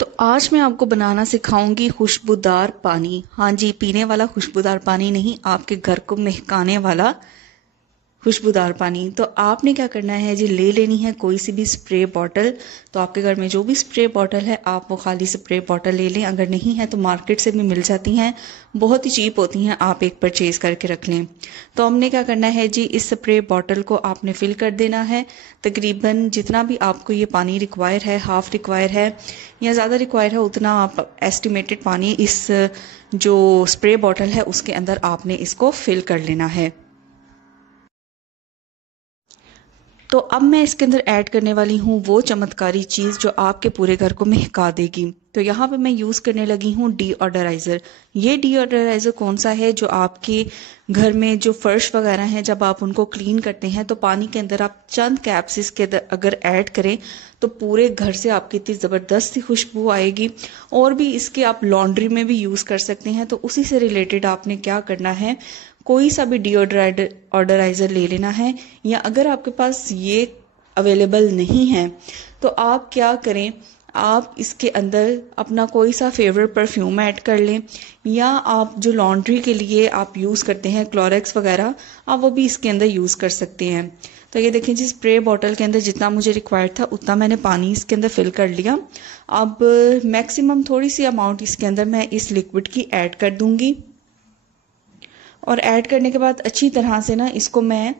तो आज मैं आपको बनाना सिखाऊंगी खुशबूदार पानी। हाँ जी, पीने वाला खुशबूदार पानी नहीं, आपके घर को महकाने वाला खुशबूदार पानी। तो आपने क्या करना है जी, ले लेनी है कोई सी भी स्प्रे बॉटल। तो आपके घर में जो भी स्प्रे बॉटल है आप वो खाली स्प्रे बॉटल ले लें। अगर नहीं है तो मार्केट से भी मिल जाती हैं, बहुत ही चीप होती हैं, आप एक परचेज करके रख लें। तो हमने क्या करना है जी, इस स्प्रे बॉटल को आपने फिल कर देना है। तकरीबन जितना भी आपको ये पानी रिक्वायर है, हाफ रिक्वायर है या ज़्यादा रिक्वायर है, उतना आप एस्टिमेटेड पानी इस जो स्प्रे बॉटल है उसके अंदर आपने इसको फिल कर लेना है। तो अब मैं इसके अंदर ऐड करने वाली हूँ वो चमत्कारी चीज़ जो आपके पूरे घर को महका देगी। तो यहाँ पे मैं यूज़ करने लगी हूँ डीओडराइज़र। ये डीओडराइज़र कौन सा है, जो आपके घर में जो फर्श वगैरह हैं जब आप उनको क्लीन करते हैं तो पानी के अंदर आप चंद कैप्स इसके अगर ऐड करें तो पूरे घर से आपकी इतनी ज़बरदस्त खुशबू आएगी। और भी इसके आप लॉन्ड्री में भी यूज़ कर सकते हैं। तो उसी से रिलेटेड आपने क्या करना है, कोई सा भी डीओडराइजर ले लेना है, या अगर आपके पास ये अवेलेबल नहीं है तो आप क्या करें, आप इसके अंदर अपना कोई सा फेवरेट परफ्यूम ऐड कर लें, या आप जो लॉन्ड्री के लिए आप यूज़ करते हैं क्लोरेक्स वगैरह, आप वो भी इसके अंदर यूज़ कर सकते हैं। तो ये देखें जी, स्प्रे बॉटल के अंदर जितना मुझे रिक्वायर्ड था उतना मैंने पानी इसके अंदर फिल कर लिया। अब मैक्सिमम थोड़ी सी अमाउंट इसके अंदर मैं इस लिक्विड की ऐड कर दूंगी। और ऐड करने के बाद अच्छी तरह से ना इसको मैं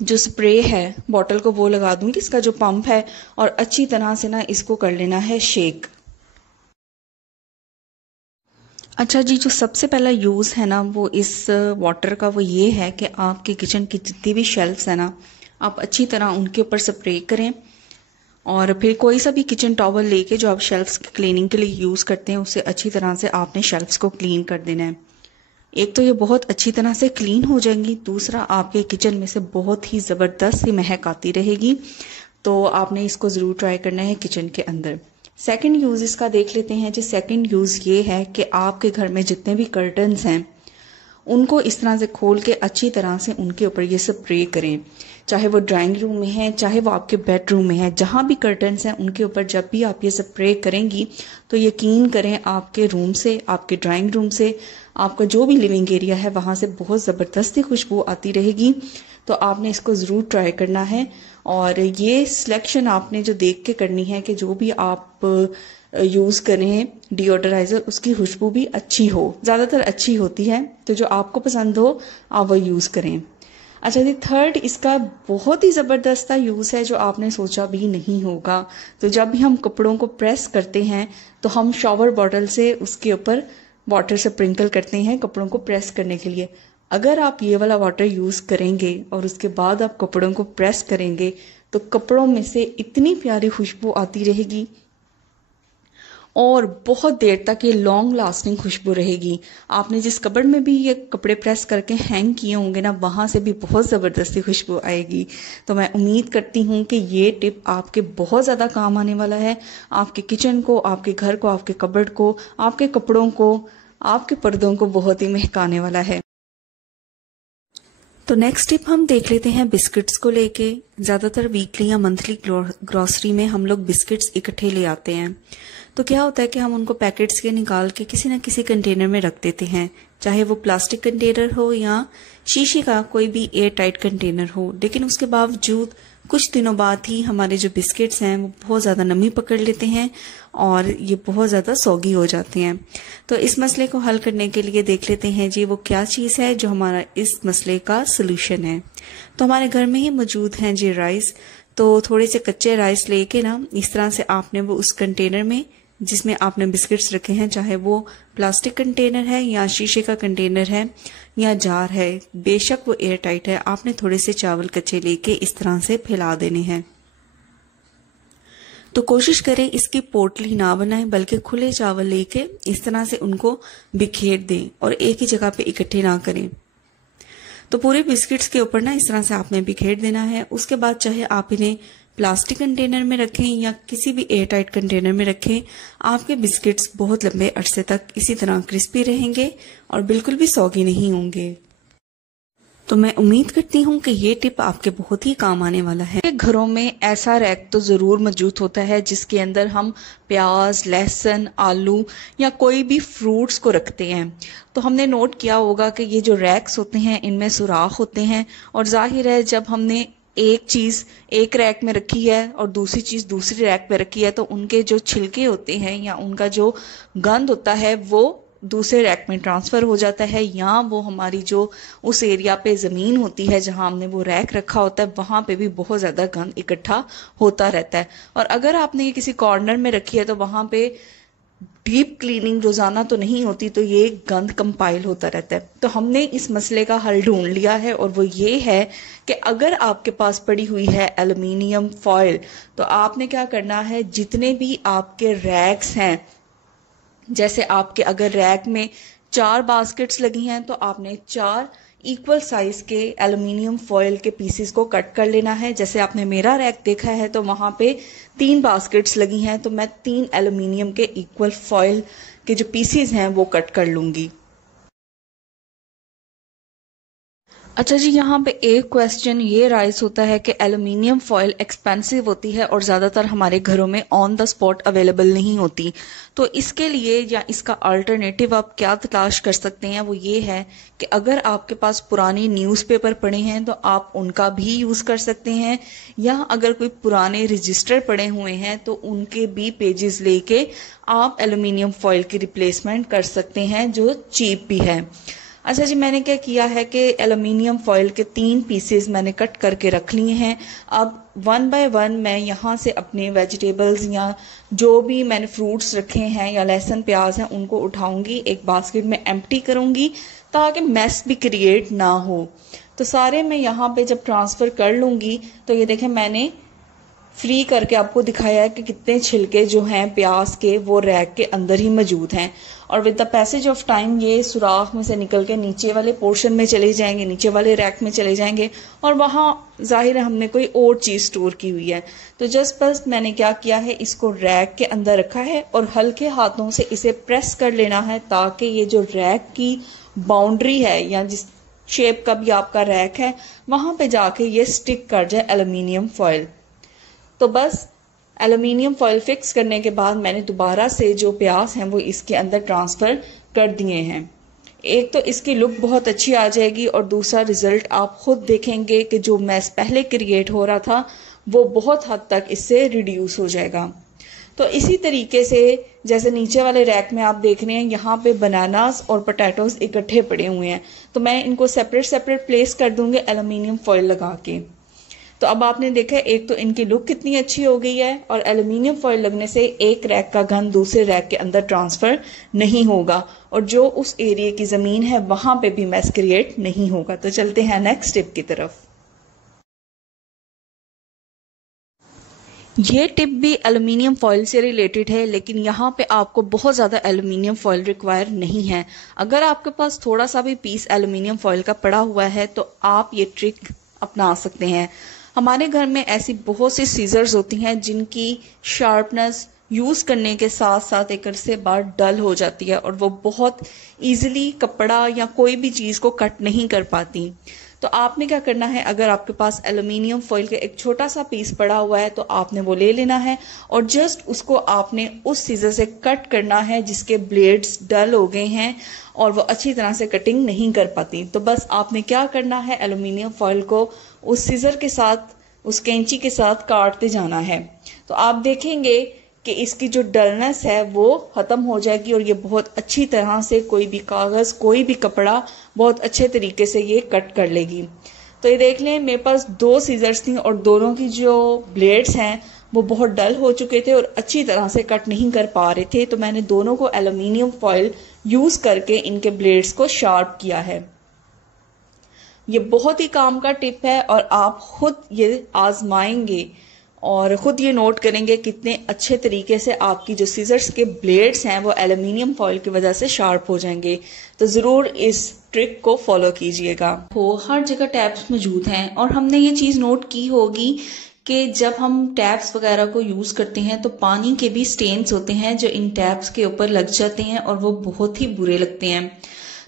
जो स्प्रे है बॉटल को वो लगा दूंगी, इसका जो पंप है, और अच्छी तरह से ना इसको कर लेना है शेक। अच्छा जी, जो सबसे पहला यूज़ है ना वो इस वाटर का वो ये है कि आपके किचन की जितनी भी शेल्फ्स है ना, आप अच्छी तरह उनके ऊपर स्प्रे करें। और फिर कोई सा भी किचन टॉवल लेके जो आप शेल्फ्स की क्लीनिंग के लिए यूज़ करते हैं उससे अच्छी तरह से आपने शेल्फ्स को क्लीन कर देना है। एक तो ये बहुत अच्छी तरह से क्लीन हो जाएंगी, दूसरा आपके किचन में से बहुत ही ज़बरदस्त सी महक आती रहेगी। तो आपने इसको ज़रूर ट्राई करना है किचन के अंदर। सेकंड यूज़ इसका देख लेते हैं जी। सेकंड यूज़ ये है कि आपके घर में जितने भी कर्टन्स हैं उनको इस तरह से खोल के अच्छी तरह से उनके ऊपर ये स्प्रे करें। चाहे वो ड्राइंग रूम में है, चाहे वो आपके बेडरूम में है, जहाँ भी कर्टन्स हैं उनके ऊपर जब भी आप ये स्प्रे करेंगी तो यकीन करें आपके रूम से, आपके ड्राइंग रूम से, आपका जो भी लिविंग एरिया है वहाँ से बहुत ज़बरदस्ती खुशबू आती रहेगी। तो आपने इसको ज़रूर ट्राई करना है। और ये सिलेक्शन आपने जो देख के करनी है कि जो भी आप यूज़ करें डिओडराइज़र उसकी खुशबू भी अच्छी हो, ज़्यादातर अच्छी होती है, तो जो आपको पसंद हो आप वो यूज़ करें। अच्छा जी, थर्ड इसका बहुत ही ज़बरदस्त यूज़ है जो आपने सोचा भी नहीं होगा। तो जब भी हम कपड़ों को प्रेस करते हैं तो हम शॉवर बॉटल से उसके ऊपर वाटर स्प्रिंकल करते हैं कपड़ों को प्रेस करने के लिए। अगर आप ये वाला वाटर यूज़ करेंगे और उसके बाद आप कपड़ों को प्रेस करेंगे तो कपड़ों में से इतनी प्यारी खुशबू आती रहेगी और बहुत देर तक ये लॉन्ग लास्टिंग खुशबू रहेगी। आपने जिस कपबोर्ड में भी ये कपड़े प्रेस करके हैंग किए होंगे ना, वहाँ से भी बहुत ज़बरदस्ती खुशबू आएगी। तो मैं उम्मीद करती हूँ कि ये टिप आपके बहुत ज़्यादा काम आने वाला है, आपके किचन को, आपके घर को, आपके कपबोर्ड को, आपके कपड़ों को, आपके पर्दों को बहुत ही महकाने वाला है। तो नेक्स्ट टिप हम देख लेते हैं बिस्किट्स को लेके। ज़्यादातर वीकली या मंथली ग्रॉसरी में हम लोग बिस्किट्स इकट्ठे ले आते हैं। तो क्या होता है कि हम उनको पैकेट्स के निकाल के किसी न किसी कंटेनर में रख देते हैं, चाहे वो प्लास्टिक कंटेनर हो या शीशे का कोई भी एयर टाइट कंटेनर हो। लेकिन उसके बावजूद कुछ दिनों बाद ही हमारे जो बिस्किट्स हैं वो बहुत ज़्यादा नमी पकड़ लेते हैं और ये बहुत ज़्यादा सौगी हो जाते हैं। तो इस मसले को हल करने के लिए देख लेते हैं जी वो क्या चीज़ है जो हमारा इस मसले का सलूशन है। तो हमारे घर में ही मौजूद हैं जी राइस। तो थोड़े से कच्चे राइस लेके ना इस तरह से आपने वो उस कंटेनर में जिसमें आपने बिस्किट्स रखे हैं, चाहे वो प्लास्टिक कंटेनर है या शीशे का कंटेनर है या जार है, बेशक वो एयर टाइट है, आपने थोड़े से चावल कच्चे लेके इस तरह से फैला देने हैं। तो कोशिश करें इसकी पोटली ना बनाएं, बल्कि खुले चावल लेके इस तरह से उनको बिखेर दें और एक ही जगह पे इकट्ठे ना करें। तो पूरे बिस्किट्स के ऊपर ना इस तरह से आपने बिखेर देना है। उसके बाद चाहे आप इन्हें प्लास्टिक कंटेनर में रखें या किसी भी एयर टाइट कंटेनर में रखें, आपके बिस्किट्स बहुत लंबे अरसे तक इसी तरह क्रिस्पी रहेंगे और बिल्कुल भी सौगी नहीं होंगे। तो मैं उम्मीद करती हूँ कि ये टिप आपके बहुत ही काम आने वाला है। घरों में ऐसा रैक तो ज़रूर मौजूद होता है जिसके अंदर हम प्याज, लहसुन, आलू या कोई भी फ्रूट्स को रखते हैं। तो हमने नोट किया होगा कि ये जो रैक्स होते हैं इनमें सुराख होते हैं, और जाहिर है जब हमने एक चीज़ एक रैक में रखी है और दूसरी चीज़ दूसरी रैक में रखी है तो उनके जो छिलके होते हैं या उनका जो गंद होता है वो दूसरे रैक में ट्रांसफ़र हो जाता है, या वो हमारी जो उस एरिया पे ज़मीन होती है जहां हमने वो रैक रखा होता है वहां पे भी बहुत ज़्यादा गंद इकट्ठा होता रहता है। और अगर आपने ये किसी कॉर्नर में रखी है तो वहां पे डीप क्लीनिंग रोजाना तो नहीं होती, तो ये गंद कंपाइल होता रहता है। तो हमने इस मसले का हल ढूंढ लिया है, और वो ये है कि अगर आपके पास पड़ी हुई है एल्युमिनियम फॉयल, तो आपने क्या करना है, जितने भी आपके रैक्स हैं, जैसे आपके अगर रैक में 4 बास्केट्स लगी हैं तो आपने 4 इक्वल साइज के एल्युमिनियम फॉयल के पीसेस को कट कर लेना है। जैसे आपने मेरा रैक देखा है तो वहां पे 3 बास्केट्स लगी हैं, तो मैं 3 एल्युमिनियम के इक्वल फॉयल के जो पीसेस हैं वो कट कर लूंगी। अच्छा जी, यहाँ पे एक क्वेश्चन ये राइज होता है कि एल्युमिनियम फॉयल एक्सपेंसिव होती है और ज़्यादातर हमारे घरों में ऑन द स्पॉट अवेलेबल नहीं होती। तो इसके लिए या इसका अल्टरनेटिव आप क्या तलाश कर सकते हैं, वो ये है कि अगर आपके पास पुराने न्यूज़पेपर पड़े हैं तो आप उनका भी यूज़ कर सकते हैं, या अगर कोई पुराने रजिस्टर पड़े हुए हैं तो उनके भी पेजेस लेके आप एल्युमिनियम फॉयल की रिप्लेसमेंट कर सकते हैं जो चीप भी है। अच्छा जी, मैंने क्या किया है कि एल्युमिनियम फॉयल के 3 पीसेस मैंने कट करके रख लिए हैं। अब 1 बाय 1 मैं यहाँ से अपने वेजिटेबल्स या जो भी मैंने फ्रूट्स रखे हैं या लहसुन प्याज हैं उनको उठाऊंगी, एक बास्केट में एम्प्टी करूंगी ताकि मेस भी क्रिएट ना हो। तो सारे मैं यहाँ पे जब ट्रांसफ़र कर लूंगी तो ये देखें मैंने फ्री करके आपको दिखाया है कि कितने छिलके जो हैं प्याज के वो रैक के अंदर ही मौजूद हैं, और with the passage of time ये सुराख में से निकल के नीचे वाले पोर्शन में चले जाएंगे, नीचे वाले रैक में चले जाएंगे, और वहाँ जाहिर है हमने कोई और चीज़ स्टोर की हुई है। तो जस्ट बस मैंने क्या किया है, इसको रैक के अंदर रखा है और हल्के हाथों से इसे प्रेस कर लेना है ताकि ये जो रैक की बाउंड्री है या जिस शेप का भी आपका रैक है वहां पे जाके ये स्टिक कर जाए एल्युमिनियम फॉयल। तो बस एल्युमिनियम फॉयल फिक्स करने के बाद मैंने दोबारा से जो प्याज हैं वो इसके अंदर ट्रांसफ़र कर दिए हैं। एक तो इसकी लुक बहुत अच्छी आ जाएगी और दूसरा रिजल्ट आप खुद देखेंगे कि जो मैस पहले क्रिएट हो रहा था वो बहुत हद तक इससे रिड्यूस हो जाएगा। तो इसी तरीके से जैसे नीचे वाले रैक में आप देख रहे हैं यहाँ पे बनानास और पोटैटोज इकट्ठे पड़े हुए हैं, तो मैं इनको सेपरेट सेपरेट प्लेस कर दूंगी एल्युमिनियम फॉयल लगा के। तो अब आपने देखा एक तो इनकी लुक कितनी अच्छी हो गई है, और एल्युमिनियम फॉयल लगने से एक रैक का गंद दूसरे रैक के अंदर ट्रांसफर नहीं होगा, और जो उस एरिया की जमीन है वहां पे भी मैस क्रिएट नहीं होगा। तो चलते हैं नेक्स्ट टिप की तरफ। ये टिप भी एल्युमिनियम फॉयल से रिलेटेड है, लेकिन यहाँ पे आपको बहुत ज़्यादा एल्युमिनियम फॉयल रिक्वायर नहीं है। अगर आपके पास थोड़ा सा भी पीस एल्युमिनियम फॉयल का पड़ा हुआ है तो आप ये ट्रिक अपना सकते हैं। हमारे घर में ऐसी बहुत सी सीजर्स होती हैं जिनकी शार्पनेस यूज़ करने के साथ साथ एक अरसे बाद डल हो जाती है और वो बहुत ईजिली कपड़ा या कोई भी चीज़ को कट नहीं कर पाती। तो आपने क्या करना है, अगर आपके पास एल्युमिनियम फॉयल का एक छोटा सा पीस पड़ा हुआ है तो आपने वो ले लेना है और जस्ट उसको आपने उस सीजर से कट करना है जिसके ब्लेड्स डल हो गए हैं और वो अच्छी तरह से कटिंग नहीं कर पाती। तो बस आपने क्या करना है, एल्युमिनियम फॉयल को उस सीजर के साथ, उस कैंची के साथ काटते जाना है। तो आप देखेंगे कि इसकी जो डलनेस है वो खत्म हो जाएगी और ये बहुत अच्छी तरह से कोई भी कागज, कोई भी कपड़ा बहुत अच्छे तरीके से ये कट कर लेगी। तो ये देख लें, मेरे पास 2 सीजर्स थी और दोनों की जो ब्लेड्स हैं वो बहुत डल हो चुके थे और अच्छी तरह से कट नहीं कर पा रहे थे। तो मैंने दोनों को एल्युमिनियम फॉयल यूज करके इनके ब्लेड्स को शार्प किया है। ये बहुत ही काम का टिप है और आप खुद ये आजमाएंगे और खुद ये नोट करेंगे कितने अच्छे तरीके से आपकी जो सीजर्स के ब्लेड्स हैं वो एल्युमिनियम फॉयल की वजह से शार्प हो जाएंगे। तो ज़रूर इस ट्रिक को फॉलो कीजिएगा। हर जगह टैप्स मौजूद हैं और हमने ये चीज़ नोट की होगी कि जब हम टैप्स वगैरह को यूज़ करते हैं तो पानी के भी स्टेन्स होते हैं जो इन टैप्स के ऊपर लग जाते हैं और वो बहुत ही बुरे लगते हैं।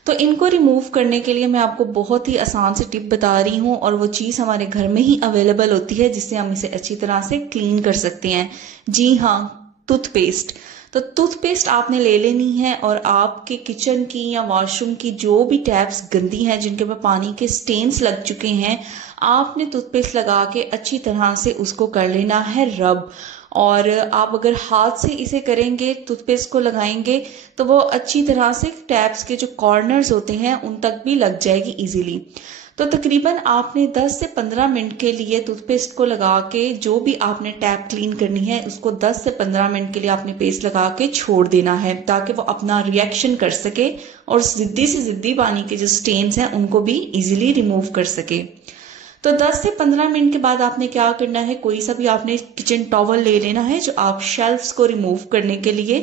तो इनको रिमूव करने के लिए मैं आपको बहुत ही आसान से टिप बता रही हूँ और वो चीज़ हमारे घर में ही अवेलेबल होती है जिससे हम इसे अच्छी तरह से क्लीन कर सकते हैं। जी हाँ, टूथपेस्ट। तो टूथपेस्ट आपने ले लेनी है और आपके किचन की या वॉशरूम की जो भी टैप्स गंदी हैं जिनके ऊपर पानी के स्टेन्स लग चुके हैं, आपने टूथपेस्ट लगा के अच्छी तरह से उसको कर लेना है रब। और आप अगर हाथ से इसे करेंगे, टूथपेस्ट को लगाएंगे, तो वो अच्छी तरह से टैप्स के जो कॉर्नर्स होते हैं उन तक भी लग जाएगी इजीली। तो तकरीबन आपने 10 से 15 मिनट के लिए टूथपेस्ट को लगा के जो भी आपने टैप क्लीन करनी है उसको 10 से 15 मिनट के लिए आपने पेस्ट लगा के छोड़ देना है ताकि वो अपना रिएक्शन कर सके और जिद्दी से जिद्दी पानी के जो स्टेन्स हैं उनको भी इजीली रिमूव कर सके। तो 10 से 15 मिनट के बाद आपने क्या करना है, कोई सा भी आपने किचन टॉवल ले लेना है जो आप शेल्फ्स को रिमूव करने के लिए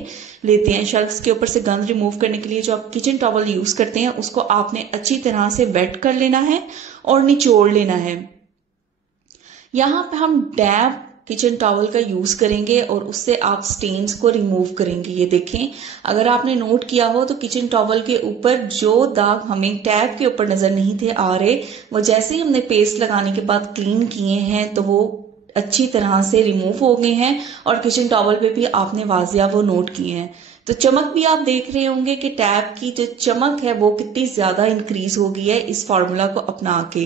लेते हैं। शेल्फ्स के ऊपर से गंद रिमूव करने के लिए जो आप किचन टॉवल यूज करते हैं उसको आपने अच्छी तरह से वेट कर लेना है और निचोड़ लेना है। यहाँ पे हम डैम्प किचन टॉवल का यूज करेंगे और उससे आप स्टेन्स को रिमूव करेंगे। ये देखें, अगर आपने नोट किया हो तो किचन टॉवल के ऊपर जो दाग हमें टैप के ऊपर नजर नहीं थे आ रहे, वो जैसे ही हमने पेस्ट लगाने के बाद क्लीन किए हैं तो वो अच्छी तरह से रिमूव हो गए हैं और किचन टॉवल पे भी आपने वाजिया वो नोट किए हैं। तो चमक भी आप देख रहे होंगे कि टैप की जो चमक है वो कितनी ज्यादा इंक्रीज हो गई है इस फॉर्मूला को अपना के।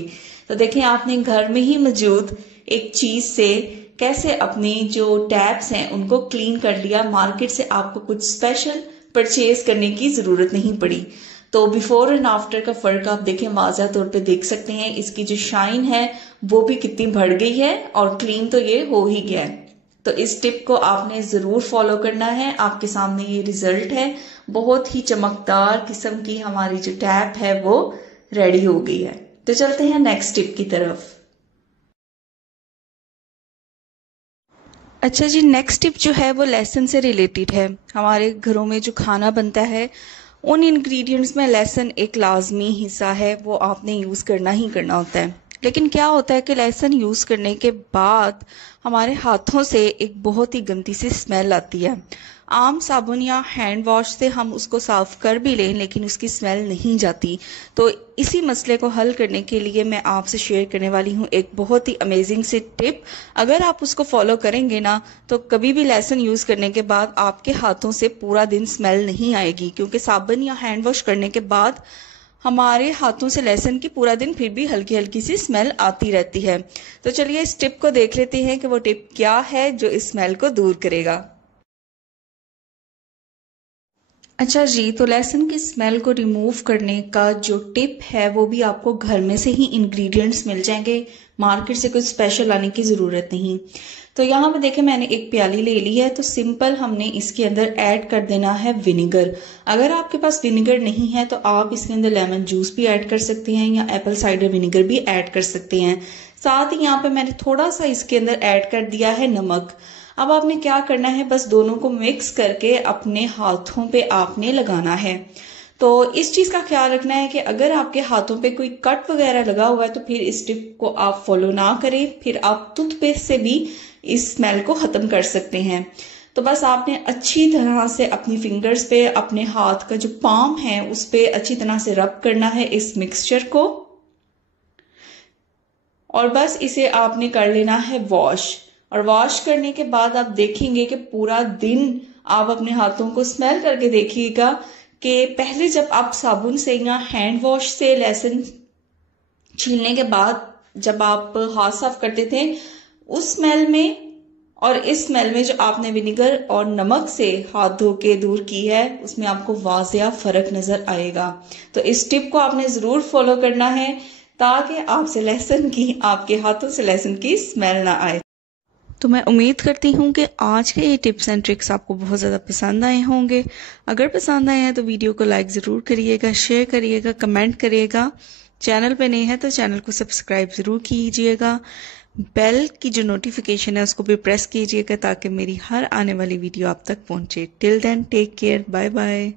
तो देखें, आपने घर में ही मौजूद एक चीज से कैसे अपनी जो टैप्स हैं उनको क्लीन कर लिया। मार्केट से आपको कुछ स्पेशल परचेज करने की जरूरत नहीं पड़ी। तो बिफोर एंड आफ्टर का फर्क आप देखें, वाज़ा तौर पे देख सकते हैं। इसकी जो शाइन है वो भी कितनी बढ़ गई है और क्लीन तो ये हो ही गया है। तो इस टिप को आपने जरूर फॉलो करना है। आपके सामने ये रिजल्ट है, बहुत ही चमकदार किस्म की हमारी जो टैप है वो रेडी हो गई है। तो चलते हैं नेक्स्ट टिप की तरफ। अच्छा जी, नेक्स्ट टिप जो है वो लहसुन से रिलेटेड है। हमारे घरों में जो खाना बनता है उन इंग्रेडिएंट्स में लहसुन एक लाजमी हिस्सा है, वो आपने यूज़ करना ही करना होता है। लेकिन क्या होता है कि लहसुन यूज़ करने के बाद हमारे हाथों से एक बहुत ही गंदी सी स्मेल आती है। आम साबुन या हैंड वॉश से हम उसको साफ कर भी लें लेकिन उसकी स्मेल नहीं जाती। तो इसी मसले को हल करने के लिए मैं आपसे शेयर करने वाली हूँ एक बहुत ही अमेजिंग सी टिप। अगर आप उसको फॉलो करेंगे ना तो कभी भी लहसुन यूज़ करने के बाद आपके हाथों से पूरा दिन स्मेल नहीं आएगी, क्योंकि साबुन या हैंड वॉश करने के बाद हमारे हाथों से लहसुन की पूरा दिन फिर भी हल्की हल्की सी स्मेल आती रहती है। तो चलिए इस टिप को देख लेते हैं कि वो टिप क्या है जो इस स्मेल को दूर करेगा। अच्छा जी, तो लहसुन की स्मेल को रिमूव करने का जो टिप है वो भी आपको घर में से ही इंग्रेडिएंट्स मिल जाएंगे, मार्केट से कुछ स्पेशल लाने की ज़रूरत नहीं। तो यहाँ पे देखें, मैंने एक प्याली ले ली है। तो सिंपल हमने इसके अंदर ऐड कर देना है विनेगर। अगर आपके पास विनेगर नहीं है तो आप इसके अंदर लेमन जूस भी ऐड कर सकते हैं या एप्पल साइडर विनेगर भी ऐड कर सकते हैं। साथ ही यहाँ पे मैंने थोड़ा सा इसके अंदर ऐड कर दिया है नमक। अब आपने क्या करना है, बस दोनों को मिक्स करके अपने हाथों पे आपने लगाना है। तो इस चीज का ख्याल रखना है कि अगर आपके हाथों पे कोई कट वगैरह लगा हुआ है तो फिर इस टिप को आप फॉलो ना करें, फिर आप टूथपेस्ट से भी इस स्मेल को खत्म कर सकते हैं। तो बस आपने अच्छी तरह से अपनी फिंगर्स पे, अपने हाथ का जो पाम है उस पे अच्छी तरह से रब करना है इस मिक्सचर को और बस इसे आपने कर लेना है वॉश। और वॉश करने के बाद आप देखेंगे कि पूरा दिन आप अपने हाथों को स्मेल करके देखिएगा कि पहले जब आप साबुन से या हैंड वॉश से लहसुन छीलने के बाद जब आप हाथ साफ करते थे उस स्मेल में और इस स्मेल में जो आपने विनेगर और नमक से हाथ धो के दूर की है उसमें आपको वाजिया फर्क नजर आएगा। तो इस टिप को आपने जरूर फॉलो करना है ताकि आपसे लहसुन की, आपके हाथों से लहसुन की स्मेल ना आए। तो मैं उम्मीद करती हूँ कि आज के ये टिप्स एंड ट्रिक्स आपको बहुत ज़्यादा पसंद आए होंगे। अगर पसंद आए हैं तो वीडियो को लाइक ज़रूर करिएगा, शेयर करिएगा, कमेंट करिएगा। चैनल पे नए हैं तो चैनल को सब्सक्राइब ज़रूर कीजिएगा। बेल की जो नोटिफिकेशन है उसको भी प्रेस कीजिएगा ताकि मेरी हर आने वाली वीडियो आप तक पहुँचे। Till then take care, bye bye.